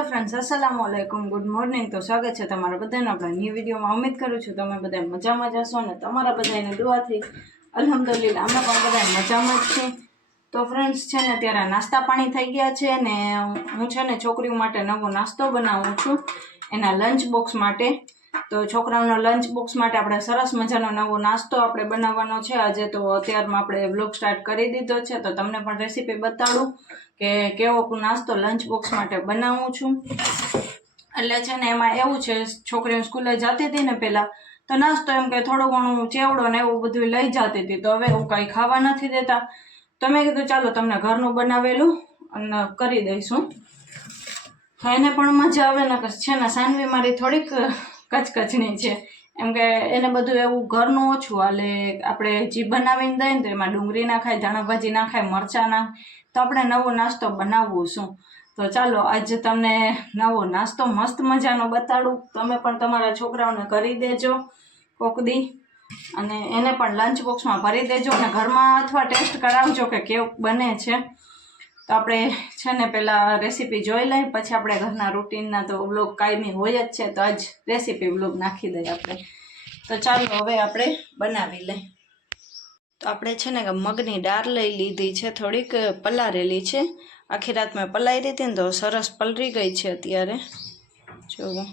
Hello friends, अस्सलामु अलैकुम, good morning. तो स्वागत है तमारा बधाने अपना न्यू विडियोमां। उम्मीद करूँ छूं तमे बधाय मजामां ज हशो ने तमारा बधायनी दुआथी अल्हम्दुलिल्लाह अमे पण बधाय मजामां ज छीए। तो फ्रेंड्स छे ने त्यारे नास्ता पाणी थई गया छे ने हूँ छे ने छोकरीओ माटे नवो नास्तो बनावुं छुं एना लंच बॉक्स माटे। तो छोकराओना लंच बॉक्स माटे आपणे सरस मजानो नवो नास्तो आपणे बनावવાનો छे आजे। तो अत्यारमां आपणे व्लॉग स्टार्ट करी दीधो छे। तो तमने पण रेसिपी बताडું કે કેવો નાસ્તો લંચ બોક્સ માટે બનાવું છું। એટલે છે ને એમાં એવું છે, છોકરીઓ સ્કૂલે જતી હતી ને પહેલા તો નાસ્તો એમ કે થોડું ઘણું ચેવડો ને એવું બધું લઈ જતી હતી। તો હવે એવું કાંઈ ખાવા નથી દેતા। તો મેં કીધું ચાલો તમને ઘરનું બનાવેલું અને કરી દઈશું, એને પણ મજા આવે ને। છે ને સાનવી મારી થોડીક કચકચની છે, એમ કે એને બધું એવું ઘરનું ઓછું હાલે। આપણે જે બનાવીને દઈએ ને તો એમાં ડુંગળી ના ખાય, ધાણા ભાજી ના ખાય, મરચાં ના, તો આપણે નવો નાસ્તો બનાવવું શું। તો ચાલો આજે તમને નવો નાસ્તો મસ્ત મજાનો બતાડું। તમે પણ તમારા છોકરાઓને કરી દેજો કોક દી, અને એને પણ લંચ બોક્સમાં ભરી દેજો અને ઘરમાં અથવા ટેસ્ટ કરાવજો કે કેવું બને છે। તો આપણે છે ને પહેલાં રેસીપી જોઈ લઈએ, પછી આપણે ઘરના રૂટીનના તો વ્લોગ કાયમી હોય જ છે। તો આજ રેસીપી વ્લોગ નાખી દઈએ આપણે। તો ચાલો હવે આપણે બનાવી લઈએ। તો આપણે છે ને મગની દાળ લઈ લીધી છે, થોડીક પલારેલી છે। આખી રાત મેં પલાળી હતી ને તો સરસ પલળી ગઈ છે અત્યારે જુઓ।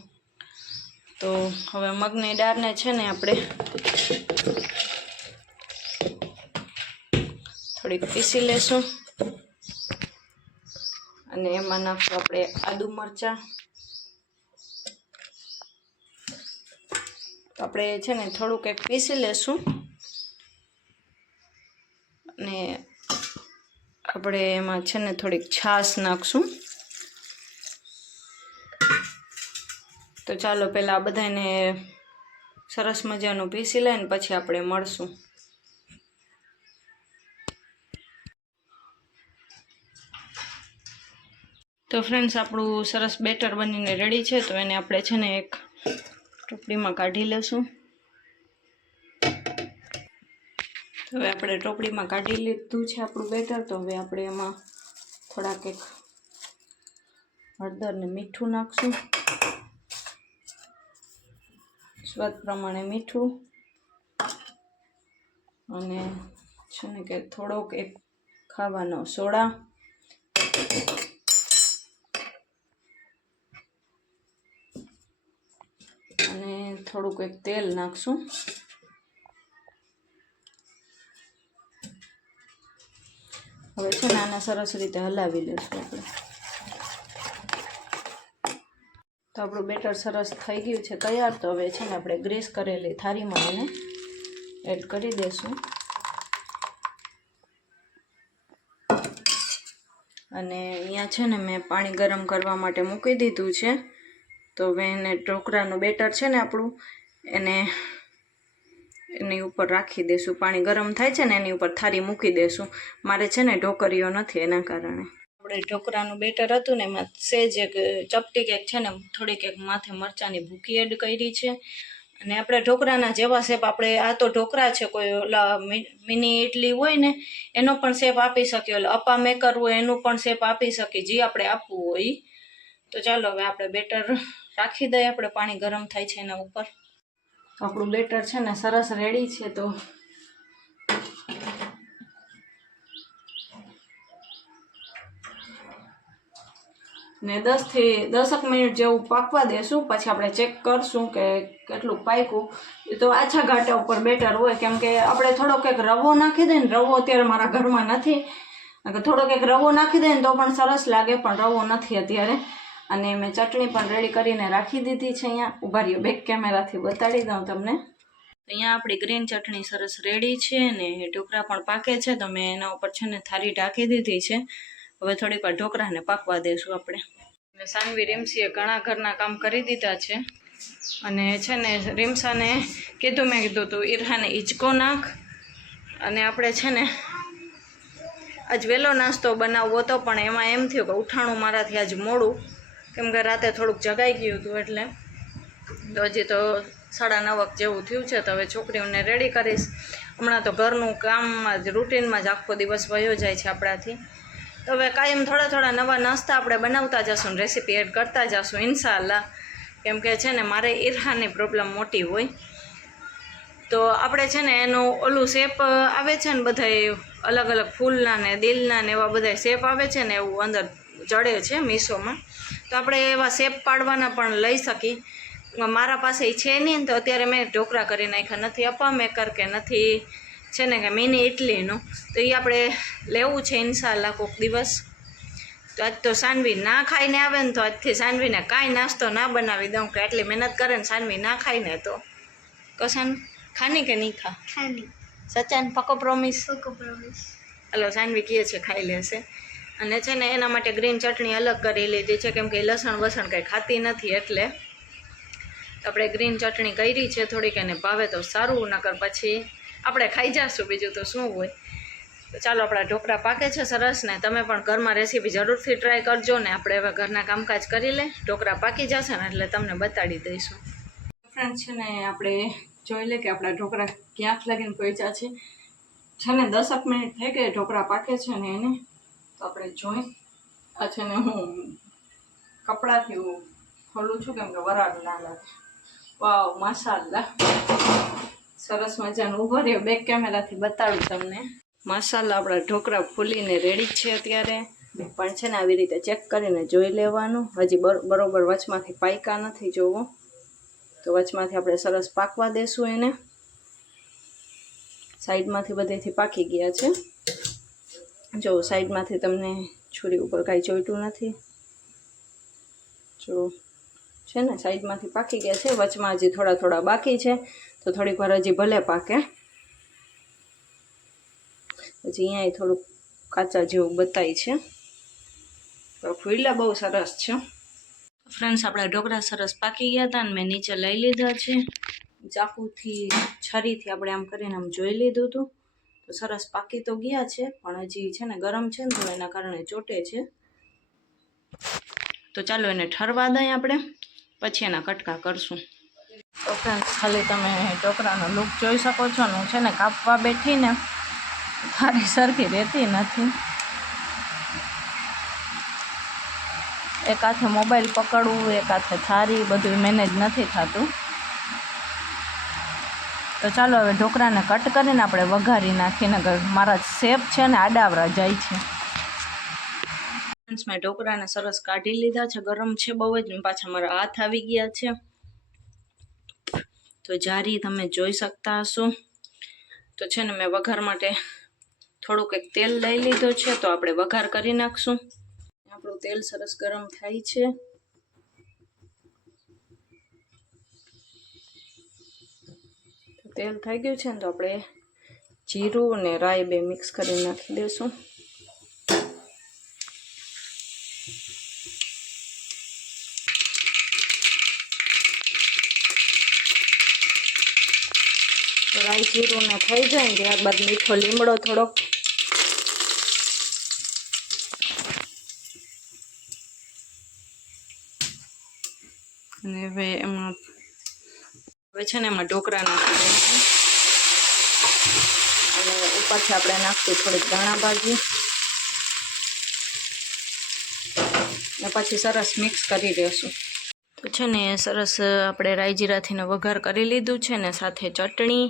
તો હવે મગની દાળને છે ને આપણે થોડીક પીસી લેશું અને એમાં નાખશું આપણે આદુ મરચાં। તો આપણે છે ને થોડુંક એક પીસી લેશું અને આપણે એમાં છે ને થોડીક છાશ નાખશું। તો ચાલો પહેલાં આ બધાને સરસ મજાનું પીસી લઈને પછી આપણે મળશું। તો ફ્રેન્ડ્સ આપણું સરસ બેટર બનીને રેડી છે। તો એને આપણે છે ને એક ટોપલીમાં કાઢી લેશું। તો હવે આપણે ટોપલીમાં કાઢી લીધું છે આપણું બેટર। તો હવે આપણે એમાં થોડાક એક હળદર ને મીઠું નાખશું, સ્વાદ પ્રમાણે મીઠું, અને છે ને કે થોડોક એક ખાવાનો સોડા, અને થોડુંક એક તેલ નાખશું। હવે છે ને આને સરસ રીતે હલાવી લઈશું આપણે। તો આપણું બેટર સરસ થઈ ગયું છે તૈયાર। તો હવે છે ને આપણે ગ્રીસ કરેલી થાળીમાં એને એડ કરી દઈશું અને અહીંયા છે ને મેં પાણી ગરમ કરવા માટે મૂકી દીધું છે। તો હવે એને ઢોકળાનું બેટર છે ને આપણું એની ઉપર રાખી દઈશું। પાણી ગરમ થાય છે ને એની ઉપર થાળી મૂકી દઈશું। મારે છે ને ઢોકરીઓ નથી એના કારણે। આપણે ઢોકળાનું બેટર હતું ને એમાં સેજ એક ચપટી એક છે ને થોડીક એક માથે મરચાંની ભૂકી એડ કરી છે। અને આપણે ઢોકળાના જેવા શેપ આપણે આ તો ઢોકળા છે, કોઈ ઓલા મિની ઇડલી હોય ને એનો પણ શેપ આપી શકીએ, ઓલા અપા મેકર હોય એનું પણ શેપ આપી શકીએ, જે આપણે આપવું હોય। તો ચાલો હવે આપણે બેટર રાખી દઈએ, આપણે પાણી ગરમ થાય છે એના ઉપર। તો આપણું બેટર છે ને સરસ રેડી છે। તો ને 10 થી 10 મિનિટ જેવું પાકવા દેશું, પછી આપણે ચેક કરશું કે કેટલું પાક્યું। તો આછા ઘાટા ઉપર બેટર હોય, કેમ કે આપણે થોડોક એક રવો નાખી દઈએ ને, રવો અત્યારે મારા ઘરમાં નથી, થોડોક એક રવો નાખી દઈએ ને તો પણ સરસ લાગે, પણ રવો નથી અત્યારે। અને મેં ચટણી પણ રેડી કરીને રાખી દીધી છે અહીંયા। ઊભા રહ્યો, બેક કેમેરાથી બતાડી દઉં તમને। અહીંયા આપણી ગ્રીન ચટણી સરસ રેડી છે ને ઢોકળા પણ પાકે છે। તો મેં એના ઉપર છે ને થાળી ઢાંકી દીધી છે। હવે થોડીક વાર ઢોકળાને પાકવા દઈશું આપણે। સાનવી રીમસીએ ઘણા ઘરના કામ કરી દીધા છે, અને છે ને રીમસાને કીધું, મેં કીધું તું ઈરહાને હિંચકો નાખ। અને આપણે છે ને આજ વહેલો નાસ્તો બનાવવો હતો, પણ એમાં એમ થયું કે ઉઠાણું મારાથી આજ મોડું, કેમ કે રાતે થોડુંક જગાઈ ગયું હતું એટલે। તો હજી તો 9:30 જેવું થયું છે। તો હવે છોકરીઓને રેડી કરીશ। હમણાં તો ઘરનું કામમાં જ રૂટીનમાં જ આખો દિવસ વયો જાય છે આપણાથી। તો હવે કાયમ થોડા થોડા નવા નાસ્તા આપણે બનાવતા જશું ને રેસીપી એડ કરતા જશું ઇન્શાઅલ્લાહ. કેમ કે છે ને મારે ઈરહાની પ્રોબ્લેમ મોટી હોય, તો આપણે છે ને એનું ઓલું શેપ આવે છે ને બધા અલગ અલગ ફૂલના ને દિલના ને એવા બધા શેપ આવે છે ને એવું અંદર જડે છે મીશોમાં, તો આપણે એવા શેપ પાડવાના પણ લઈ શકીએ. મારા પાસે એ છે નહીં ને, તો અત્યારે મેં ઢોકળા કરી નાખ્યા, નથી અપ્પા મેકર કે નથી છે ને કે મિની ઇડલીનું, તો એ આપણે લેવું છે ઇન્શાઅલ્લાહ કોઈક દિવસ. તો આજ તો સાનવી ના ખાઈને આવે ને, તો આજથી સાનવીને કાંઈ નાસ્તો ના બનાવી દઉં કે આટલી મહેનત કરે ને સાનવી ના ખાઈને તો કશાન ખાની કે નહીં ખા? ખાની. સચાન પક્કો પ્રોમિસ? પક્કો પ્રોમિસ. હલો સાનવી કહે છે ખાઈ લેશે. અને છે ને એના માટે ગ્રીન ચટણી અલગ કરી લીધી છે, કેમ કે લસણ વસણ કંઈ ખાતી નથી, એટલે આપણે ગ્રીન ચટણી કરી છે થોડીક, એને ભાવે તો સારું, નકર પછી આપણે ખાઈ જશું, બીજું તો શું હોય. તો ચાલો આપણા ઢોકળા પાકે છે સરસ ને, તમે પણ ઘરમાં રેસીપી જરૂરથી ટ્રાય કરજો ને. આપણે હવે ઘરના કામકાજ કરી લે, ઢોકળા પાકી જશે ને એટલે તમને બતાડી દઈશું. ફ્રેન્ડ છે ને આપણે જોઈ લે કે આપણા ઢોકળા ક્યાંક લગીને પહોંચ્યા છે ને 10 મિનિટ થઈ ગઈ ઢોકળા પાકે છે ને એને. તો આપણે જોઈ આ છે ને હું કપડાથી ખોલું છું, કેમ કે વરાળ ના લાગે. વાવ માશાઅલ્લાહ, સરસ મજાનું. ઉભો રહ્યો, બેક કેમેરાથી બતાડું તમને. માશાઅલ્લાહ આપણા ઢોકળા ફૂલીને રેડી છે અત્યારે, પણ છે ને આવી રીતે ચેક કરીને જોઈ લેવાનું. હજી બરોબર વચમાંથી પાક્યા નથી, જોવો તો વચમાંથી આપણે સરસ પાકવા દેશું એને. સાઈડમાંથી બધેથી પાકી ગયા છે, જો સાઈડમાંથી તમને છુરી ઉપર કાંઈ ચોંટ્યું નથી, જો છે ને સાઈડમાંથી પાકી ગયા છે. વચમાં હજી થોડા થોડા બાકી છે, તો થોડીક વાર હજી ભલે પાકે. હજી અહીંયા થોડુંક કાચા જેવું બતાય છે, તો ફૂલા બહુ સરસ છે. ફ્રેન્ડ્સ આપણા ઢોકળા સરસ પાકી ગયા હતા ને મેં નીચે લઈ લીધા છે. ચાકુથી છરીથી આપણે આમ કરીને આમ જોઈ લીધું હતું, તો સરસ પાકી તો ગયા છે, પણ હજી છે ને ગરમ છે ને તો એના કારણે ચોટે છે. તો ચાલો એને ઠરવા દઈએ આપણે, પછી એના કટકા કરશું. તો ફ્રેન્ડ્સ ખાલી તમે ઢોકળાનો લુક જોઈ શકો છો ને, હું છે ને કાપવા બેઠી ને મારી સરખી રહેતી નથી, એક હાથે મોબાઈલ પકડવું, એક હાથે થારી, બધું મેનેજ નથી થતું. તો ચાલો હવે ઢોકળાને કટ કરીને આપણે વઘારી નાખીને, મારા શેપ છે ને આડાવરા જાય છે. મેં ઢોકળાને સરસ કાઢી લીધા છે, ગરમ છે બહુ જ, પાછા મારા હાથ આવી ગયા છે. તો જારી તમે જોઈ શકતા હશો. તો છે ને મેં વઘાર માટે થોડુંક એક તેલ લઈ લીધું છે, તો આપણે વઘાર કરી નાખશું. આપણું તેલ સરસ ગરમ થાય છે. તેલ થઈ ગયું છે ને, તો આપણે જીરું અને રાઈ બે મિક્સ કરી નાખી દઈશું. રાઈ જીરું ને થઈ જાય ને ત્યારબાદ મીઠો લીમડો થોડોક, અને હવે એમાં છે ને એમાં ઢોકળા નાખી દઈશું, અને ઉપરથી આપણે નાખશું થોડીક ધાણા ભાજી, ને પછી સરસ મિક્સ કરી દઈશું. તો છે ને સરસ આપણે રાઈ જીરાથીને વઘાર કરી લીધું છે ને, સાથે ચટણી.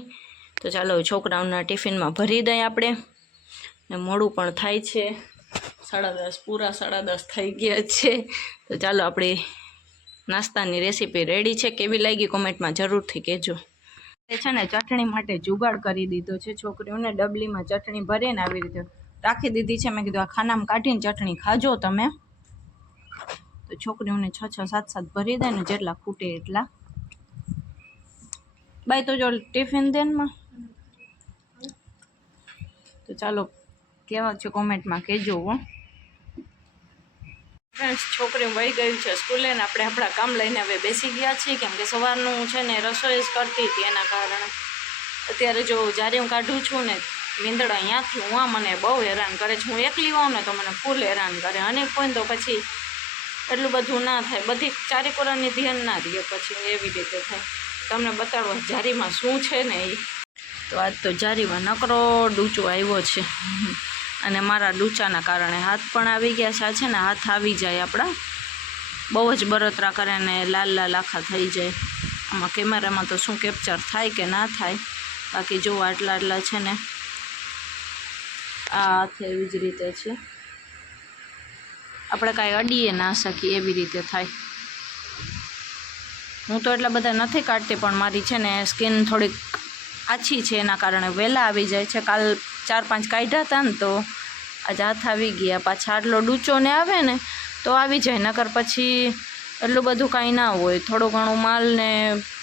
તો ચાલો છોકરાઓના ટિફિનમાં ભરી દઈએ આપણે, ને મોડું પણ થાય છે, 10:30 પૂરા 10:30 થઈ ગયા છે. તો ચાલો આપણી નાસ્તાની રેસીપી રેડી છે. કેવી લાગી કોમેન્ટમાં જરૂરથી કહેજો. એ છે ને ચટણી માટે જુગાડ કરી દીધો છે, છોકરીઓને ડબલીમાં ચટણી ભરીને આવી રીતે રાખી દીધી છે. મેં કીધું આ ખાનામાં કાઢીને ચટણી ખાજો તમે, તો છોકરીઓને 6-7 ભરી દે ને, જેટલા ખૂટે એટલા. બાય તો જો ટિફિન દેનમાં. તો ચાલો કેવા છે કોમેન્ટમાં કહેજો હો. ફ્રેન્ડ્સ છોકરી વહી ગયું છે સ્કૂલે ને આપણે આપણા કામ લઈને હવે બેસી ગયા છીએ, કેમ કે સવારનું છે ને રસોઈ જ કરતી હતી, એના કારણે અત્યારે જો જ્યારે હું કાઢું છું ને મીંદડા અહીંયાથી હું મને બહુ હેરાન કરે છે. હું એકલી હોઉં ને તો મને ફૂલ હેરાન કરે, અને કોઈ તો પછી એટલું બધું ના થાય, બધી ચારીકોરાની ધ્યાન ના રહે, પછી એવી રીતે થાય. તમને બતાડવા જારીમાં શું છે ને એ. તો આજ તો જારીમાં નકરો ડૂચો આવ્યો છે, અને મારા ડૂચાના કારણે હાથ પણ આવી ગયા છે. આ છે ને હાથ આવી જાય આપણા, બહુ જ બળતરા કરે ને લાલ લાલ આખા થઈ જાય. આમાં કેમેરામાં તો શું કેપ્ચર થાય કે ના થાય, બાકી જો આટલા આટલા છે ને આ હાથ એવી જ રીતે છે, આપણે કાંઈ અડીએ ના શકીએ એવી રીતે થાય. હું તો એટલા બધા નથી કાઢતી, પણ મારી છે ને સ્કિન થોડીક આછી છે એના કારણે વહેલા આવી જાય છે. કાલ 4-5 કાઢ્યા હતા ને તો આજે હાથ આવી ગયા. પાછા આટલો ડૂચો ને આવે ને તો આવી જાય, નકર પછી એટલું બધું કાંઈ ના હોય. થોડું ઘણું માલ ને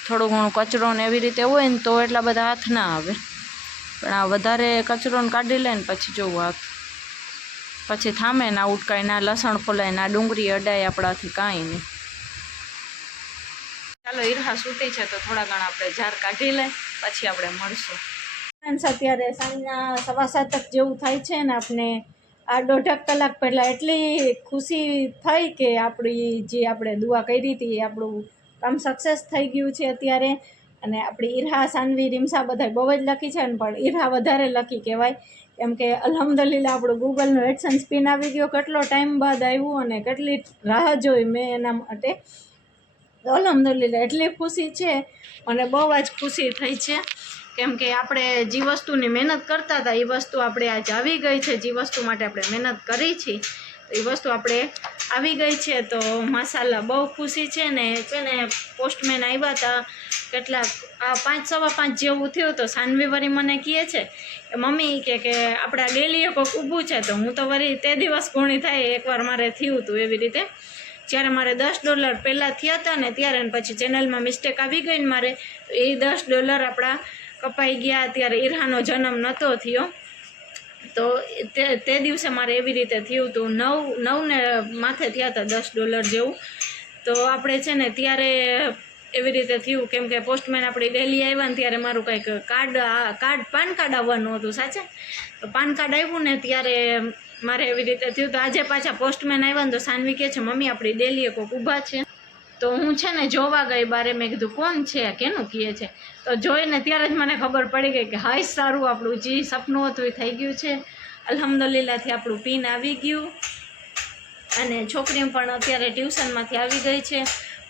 થોડું ઘણું કચરો ને એવી રીતે હોય ને તો એટલા બધા હાથ ના આવે, પણ આ વધારે કચરો ને કાઢી લે ને પછી જોવું હાથ પછી થામે ના ઉટકાય, ના લસણ ફોલાય, ના ડુંગળી અડાય આપણાથી, કાંઈ નહીં. ચાલો ઈરહા સૂતી છે તો થોડા ઘણા આપણે ઝાર કાઢી લે, પછી આપણે મળશું. ફ્રેન્ડ્સ અત્યારે સાંજના 7:15 જેવું થાય છે ને આપણે આ 1.5 કલાક પહેલાં એટલી ખુશી થઈ કે આપણી જે આપણે દુઆ કરી હતી આપણું કામ સક્સેસ થઈ ગયું છે અત્યારે. અને આપણી ઈરહા, સાનવી, રીમસા બધા બહુ જ લકી છે ને, પણ ઈરહા વધારે લકી કહેવાય, કેમ કે અલ્હમ્દુલિલ્લાહ આપણું ગૂગલનું એડસન્સ પિન આવી ગયો. કેટલો ટાઈમ બાદ આવ્યું અને કેટલી રાહ જોઈ મેં એના માટે. અલ્હમ્દુલિલ્લાહ એટલી ખુશી છે, અને બહુ જ ખુશી થઈ છે, કેમ કે આપણે જે વસ્તુની મહેનત કરતા હતા એ વસ્તુ આપણે આજ આવી ગઈ છે. જે વસ્તુ માટે આપણે મહેનત કરી છે તો એ વસ્તુ આપણે આવી ગઈ છે, તો માશાલ્લાહ બહુ ખુશી છે. ને છે ને પોસ્ટમેન આવ્યા હતા કેટલાક 5-5:15 જેવું થયું, તો સાનવી વરી મને કહે છે કે મમ્મી કે આપણે ડેલીએ કોઈક ઊભું છે. તો હું તો વળી તે દિવસ ઘણી થાય, એકવાર મારે થયું હતું એવી રીતે, જ્યારે મારે $10 પહેલાં થયા હતા ને ત્યારે, પછી ચેનલમાં મિસ્ટેક આવી ગઈ ને મારે, તો એ $10 આપણા કપાઈ ગયા. ત્યારે ઈરહાનો જન્મ નહોતો થયો, તો તે દિવસે મારે એવી રીતે થયું હતું. 9 ને માથે થયા હતા $10 જેવું. તો આપણે છે ને ત્યારે એવી રીતે થયું, કેમ કે પોસ્ટમેન આપણી ડેલી આવ્યા ને ત્યારે મારું કંઈક પાન કાર્ડ આવવાનું હતું સાચે. તો પાન કાર્ડ આવ્યું ને ત્યારે મારે એવી રીતે થયું. તો આજે પાછા પોસ્ટમેન આવ્યા ને તો સાનવી કહે છે મમ્મી આપણી ડેલીએ કોઈક ઊભા છે. તો હું છે ને જોવા ગઈ બારે, મેં કીધું કોણ છે, કેનું કહે છે. તો જોઈને ત્યારે જ મને ખબર પડી ગઈ કે હાય સારું, આપણું જે સપનું હતું એ થઈ ગયું છે. અલ્હમ્દુલિલ્લાહથી આપણું પિન આવી ગયું, અને છોકરીઓ પણ અત્યારે ટ્યુશનમાંથી આવી ગઈ છે.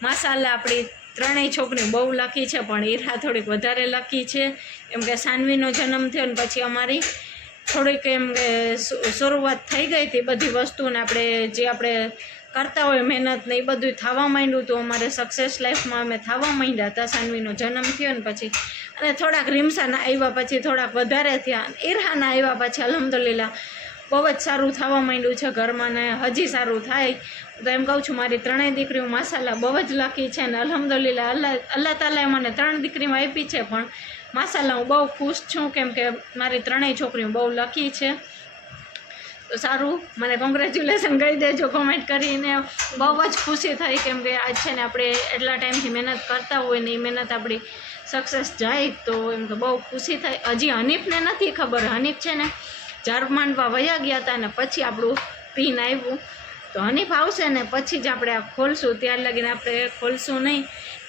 માશાલ્લાહ આપણી ત્રણેય છોકરીઓ બહુ લકી છે, પણ ઈરહા થોડીક વધારે લકી છે, કેમ કે સાનવીનો જન્મ થયો ને પછી અમારી થોડીક એમ કે શરૂઆત થઈ ગઈ હતી બધી વસ્તુને, આપણે કરતા હોય મહેનત ને એ બધું થવા માંડ્યું હતું. અમારે સક્સેસ લાઈફમાં અમે થવા માંડ્યા હતા સાનવીનો જન્મ થયો ને પછી, અને થોડાક રીમસાના આવ્યા પછી થોડાક વધારે થયા, ઈરહાના આવ્યા પછી અલ્હમ્દુલિલ્લાહ બહુ જ સારું થવા માંડ્યું છે ઘરમાં, ને હજી સારું થાય. તો એમ કહું છું મારી ત્રણેય દીકરીઓ માશાલ્લાહ બહુ જ લકી છે, ને અલ્હમ્દુલિલ્લાહ અલ્લાહ તાલાએ મને 3 દીકરીઓ આપી છે, પણ માશાલ્લાહ હું બહુ ખુશ છું, કેમ કે મારી ત્રણેય છોકરીઓ બહુ લકી છે. તો સારું, મને કોંગ્રેચ્યુલેશન કહી દેજો કોમેન્ટ કરીને. બહુ જ ખુશી થઈ, કેમ કે આજ છે ને આપણે એટલા ટાઈમથી મહેનત કરતા હોય ને એ મહેનત આપણી સક્સેસ જાય, તો એમ કે બહુ ખુશી થઈ. હજી હનીફને નથી ખબર, હનીફ છે ને ઝાડ માંડવા વયા ગયા હતા ને પછી આપણું પિન આવ્યું. તો હનીફ આવશે ને પછી જ આપણે આ ખોલશું, ત્યાર લગીને આપણે ખોલશું નહીં,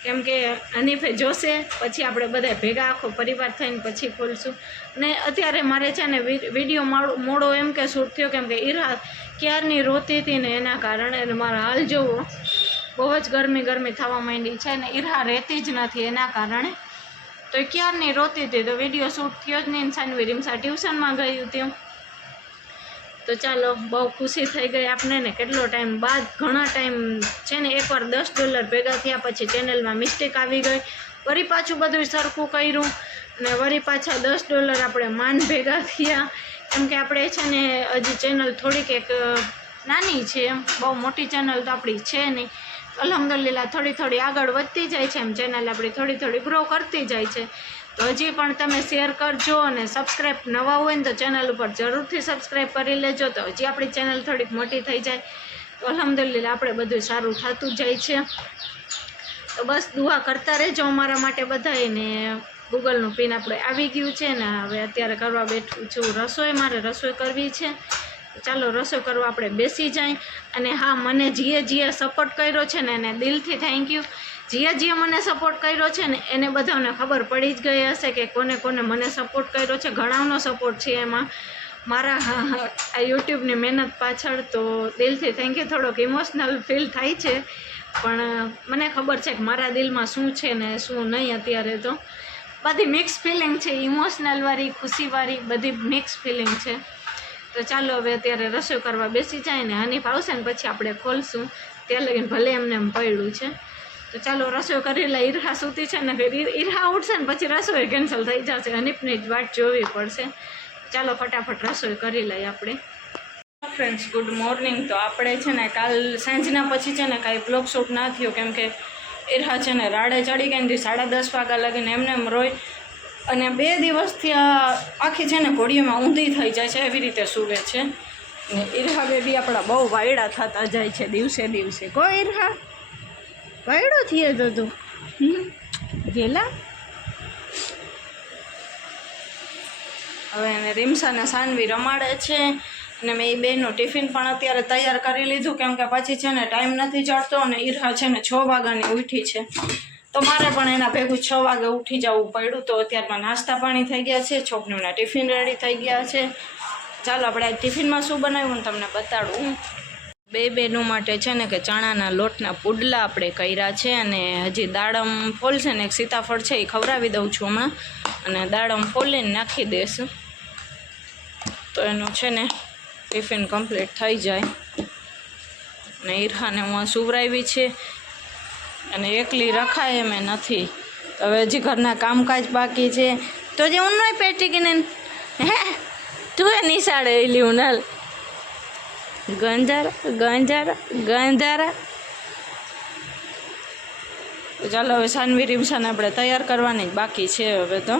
કેમ કે હનીફે જોશે પછી આપણે બધા ભેગા આખો પરિવાર થઈને પછી ખોલશું. ને અત્યારે મારે છે ને વિડીયો મોડો એમ કે શૂટ થયો, કેમ કે ઈરહા ક્યારની રોતી હતી ને એના કારણે. અને મારા હાલ જોવો બહુ જ ગરમી થવા માંડી છે ને ઈરહા રહેતી જ નથી એના કારણે, તો ક્યારની રોતી હતી, તો વિડીયો શૂટ થયો જ નહીં. સાનવી રીમસા ટ્યુશનમાં ગઈ હતી. તો ચાલો બહુ ખુશી થઈ ગઈ આપણે ને, કેટલો ટાઈમ બાદ, ઘણા ટાઈમ છે ને એકવાર $10 ભેગા થયા પછી ચેનલમાં મિસ્ટેક આવી ગઈ, વળી પાછું બધું સરખું કર્યું ને વળી પાછા $10 આપણે માન ભેગા થયા. કેમ કે આપણે છે ને હજી ચેનલ થોડીક એક નાની છે, એમ બહુ મોટી ચેનલ તો આપણી છે નહીં. અલ્હમ્દુલિલ્લાહ થોડી આગળ વધતી જાય છે, એમ ચેનલ આપણી થોડી ગ્રો કરતી જાય છે. તો હજી પણ તમે શેર કરજો, અને સબસ્ક્રાઈબ નવા હોય ને તો ચેનલ ઉપર જરૂરથી સબસ્ક્રાઈબ કરી લેજો, તો હજી આપણી ચેનલ થોડીક મોટી થઈ જાય. તો અલ્હમ્દુલિલ્લાહ આપણે બધું સારું થતું જાય છે. તો બસ દુઆ કરતા રહેજો અમારા માટે બધાને. ગૂગલનું પિન આપણે આવી ગયું છે ને, હવે અત્યારે કરવા બેઠું છું રસોઈ, મારે રસોઈ કરવી છે. ચાલો રસોઈ કરવા આપણે બેસી જાય. અને હા, મને જે સપોર્ટ કર્યો છે ને એને દિલથી થેન્ક યુ. જે મને સપોર્ટ કર્યો છે ને એને બધાને ખબર પડી જ ગઈ હશે કે કોને મને સપોર્ટ કર્યો છે. ઘણાનો સપોર્ટ છે એમાં, મારા આ યુટ્યુબની મહેનત પાછળ તો દિલથી થેન્ક યુ. થોડોક ઇમોશનલ ફીલ થાય છે, પણ મને ખબર છે કે મારા દિલમાં શું છે ને શું નહીં. અત્યારે તો બધી મિક્સ ફિલિંગ છે, ઇમોશનલવાળી, ખુશીવાળી, બધી મિક્સ ફિલિંગ છે. તો ચાલો હવે અત્યારે રસોઈ કરવા બેસી જાય ને હનીફ આવશે ને પછી આપણે ખોલશું. ત્યાં લગીને ભલે એમને એમ પડ્યું છે. તો ચાલો રસોઈ કરી લે. ઈરહા સૂતી છે ને, ફેર ઈરહા ઉઠશે ને પછી રસોઈ કેન્સલ થઈ જશે. હનીફની જ વાટ જોવી પડશે. ચાલો ફટાફટ રસોઈ કરી લઈએ આપણે. Friends good morning. તો આપણે છે ને કાલ સાંજના પછી છે ને કાંઈ બ્લોગ શૂટ ના થયો, કેમ કે ઈરહા છે ને રાડે ચડી ગઈ ને 10:30 વાગ્યા લગીને એમને એમ રોય, અને 2 દિવસથી આખી છે ને ઘોડીઓમાં ઊંધી થઈ જાય છે, એવી રીતે સૂવે છે. ને ઈરહા બેબી આપણા બહુ વાયડા થતા જાય છે દિવસે દિવસે. કો ઈરહા વાયડો થઈએ તો તું ગેલા. હવે એને રીમસા અને સાનવી રમાડે છે, અને મેં એ બેનું ટિફિન પણ અત્યારે તૈયાર કરી લીધું, કેમ કે પછી છે ને ટાઈમ નથી જડતો. અને ઈરહા છે ને 6 વાગ્યાની ઉઠી છે, તો મારે પણ એના ભેગું 6 વાગે ઉઠી જવું પડ્યું. તો અત્યારમાં નાસ્તા પાણી થઈ ગયા છે, છોકરીઓના ટિફિન રેડી થઈ ગયા છે. ચાલો આપણે આ ટિફિનમાં શું બનાવ્યું ને તમને બતાડું. બેનું માટે છે ને કે ચણાના લોટના પુડલા આપણે કર્યા છે, અને હજી દાડમ ફોલશે ને એક સીતાફળ છે એ ખવડાવી દઉં છું હમણાં, અને દાડમ ફોલીને નાખી દઈશું તો એનું છે ને ટિફિન કમ્પ્લીટ થઈ જાય. અને ઈરહાને હું સુવરાવી છે, અને એકલી રખાય એમ નથી. હવે હજી ઘરના કામકાજ બાકી છે. તો જે હું નહીં પેટી ગઈને હે તું એ નિશાળે એલી ઉનાલ ગંજારા. તો ચાલો હવે સાનવી રીમસાને આપણે તૈયાર કરવાની જ બાકી છે. હવે તો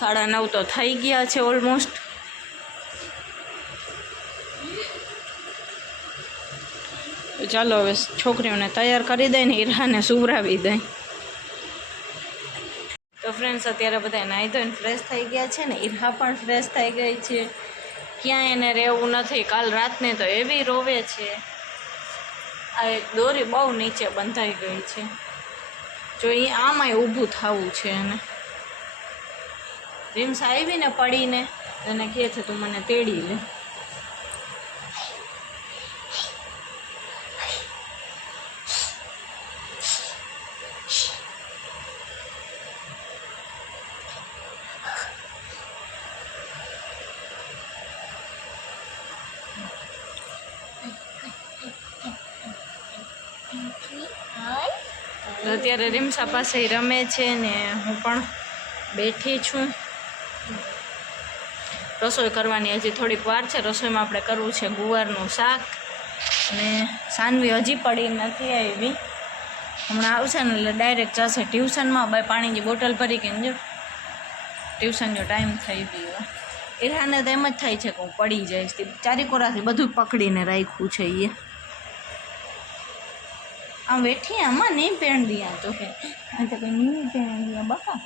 9:30 તો થઈ ગયા છે ઓલમોસ્ટ. ચાલો હવે છોકરીઓને તૈયાર કરી દઈ ને ઈરહાને સુવરાવી દઈ. તો ફ્રેન્ડ્સ અત્યારે બધા નાહી ધોઈને ફ્રેશ થઈ ગયા છે ને, ઈરહા પણ ફ્રેશ થઈ ગઈ છે. ક્યાંય એને રહેવું નથી. કાલ રાતને તો એવી રોવે છે. આ એક દોરી બહુ નીચે બંધાઈ ગઈ છે, જો એ આમાંય ઊભું થવું છે એને. રીમસા આવીને પડીને એને કહે છે તું મને તેડી લે. અત્યારે રીમસા પાસે રમે છે ને હું પણ બેઠી છું. રસોઈ કરવાની હજી થોડીક વાર છે. રસોઈમાં આપણે કરવું છે ગુવારનું શાક, અને સાનવી હજી પડી નથી આવી. હમણાં આવશે ને એટલે ડાયરેક્ટ જશે ટ્યુશનમાં. બાય પાણીની બોટલ ભરી કે જો ટ્યુશનનો ટાઈમ થઈ ગયો. ઈરહાને તો એમ જ થાય છે કે હું પડી જઈશ. ચારીકોરાથી બધું પકડીને રાખ્યું છે એ. આમ બેઠી આમાં નહીં પહેણ દિયા તો કે તો કંઈ નહીં પહેણ દિયા બાપા.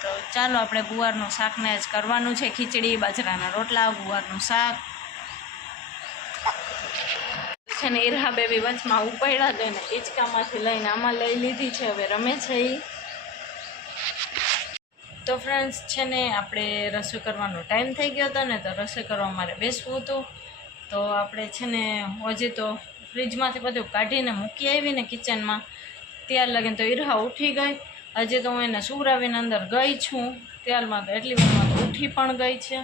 તો ચાલો આપણે ગુવારનું શાકને જ કરવાનું છે. ખીચડી, બાજરાના રોટલા, ગુવારનું શાક છે ને. ઈરહા બેબી વચમાં ઉપાડ્યા દે ને હિંચકામાંથી લઈને આમાં લઈ લીધી છે, હવે રમે છે એ. તો ફ્રેન્ડ્સ છે ને આપણે રસોઈ કરવાનો ટાઈમ થઈ ગયો હતો ને, તો રસોઈ કરવા મારે બેસવું હતું. તો આપણે છે ને હજી તો ફ્રીજમાંથી બધું કાઢીને મૂકી આવીને કિચનમાં, ત્યાર લગીને તો ઈરહા ઉઠી ગઈ. હજી તો હું એને સુવરાવીને અંદર ગઈ છું, ત્યારમાં તો એટલી વારમાં તો ઉઠી પણ ગઈ છે.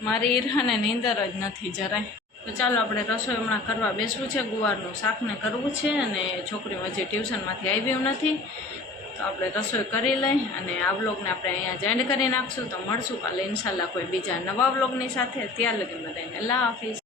મારી ઈરહાને નીંદર જ નથી જરાય. તો ચાલો આપણે રસોઈ હમણાં કરવા બેસવું છે. ગુવારનું શાકને કરવું છે, અને છોકરીઓ હજી ટ્યુશનમાંથી આવ્યું નથી. તો આપણે રસોઈ કરી લઈ અને આ વ્લોગને આપણે અહીંયા જ એન્ડ કરી નાખશું. તો મળશું કાલે ઇન્શાલ્લાહ કોઈ બીજા નવા વ્લોગની સાથે. ત્યાર લગી બધાને અલ્લાહ હાફિઝ.